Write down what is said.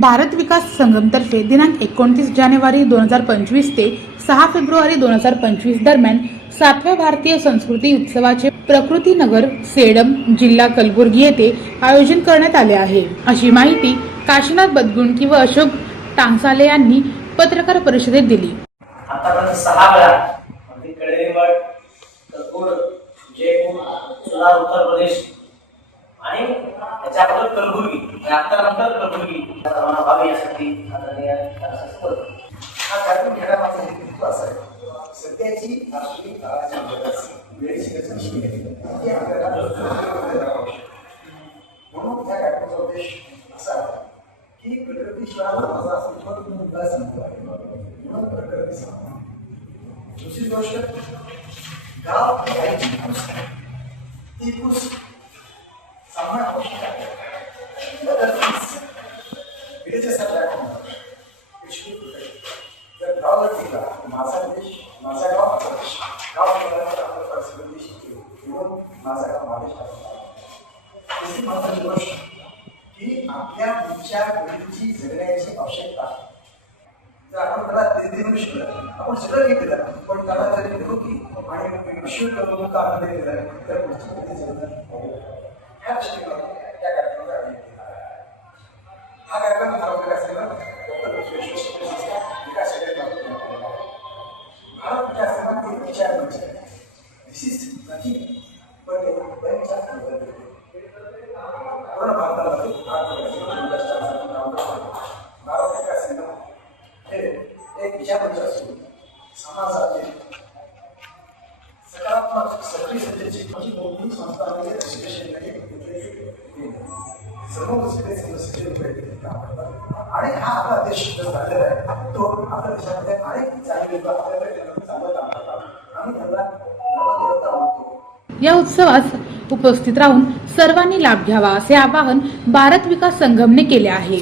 भारत विकास संगमतर्फे दिनांक एकोणतीस जानेवारी दोन हजार पंचवीस ते सहा फेब्रुवारी दोन हजार पंचवीस दरम्यान सातव्या भारतीय संस्कृती उत्सवाचे प्रकृती नगर सेडम जिल्हा कलबुर्गी येथे आयोजन करण्यात आले आहे. अशी माहिती काशीनाथ बदगुंडकी व अशोक टांगसाले यांनी पत्रकार परिषदेत दिली. आतापर्यंत सहा वेळा जयपूर उत्तर प्रदेश आणि त्याच्या अगोदर कलबुर्गी आणि आता नंतर कलबुर्गी सर्वांना व्हावी यासाठी आदरणीय हा कार्यक्रम घेण्यामागचा हेतू असं आहे. सध्याची आपली काळाची गरज वेळेची गरज अशी आहे. आपल्याला म्हणून त्या कार्यक्रमाचा उद्देश असा आहे की प्रकृतीशिवाय माझा संपर्क मुद्दा सांगतो. आहे म्हणून प्रकृती सांगतो. दुसरी गोष्ट गाव घ्यायची ती पूस सांभाळ आवश्यक आहे जर गाव टिकला माझा देश माझा गाव माझा देश गाव टिकल्यानंतर आपलं परिस्थिती देश टिकेल माझा गाव माझा देश आहे. महत्वाची गोष्ट की आपल्या पुढच्या पिढीची जगण्याची आवश्यकता जर आपण त्याला ते देऊ शकलं आपण सगळं हे। केलं पण त्याला जरी निरोगी आणि विश्व करून आपण केलं तर पुढची जगणार म्हणजे भारत विकास केंद्र एक विचार मंच आहे दिस इज पूर्ण भारतामध्ये भारत विकास केंद्र हे एक विचार असून समाजातील सकारात्मक सक्रिय सज्जनची माझी कोणतीही संस्था म्हणजे रजिस्ट्रेशन सर्व गोष्टी सचिव आणि हा आपला देश जो झालेला आहे तो आपल्या देशामध्ये या उत्सवास उपस्थित राहून सर्वांनी लाभ घ्यावा असे आवाहन भारत विकास संघमने केले आहे.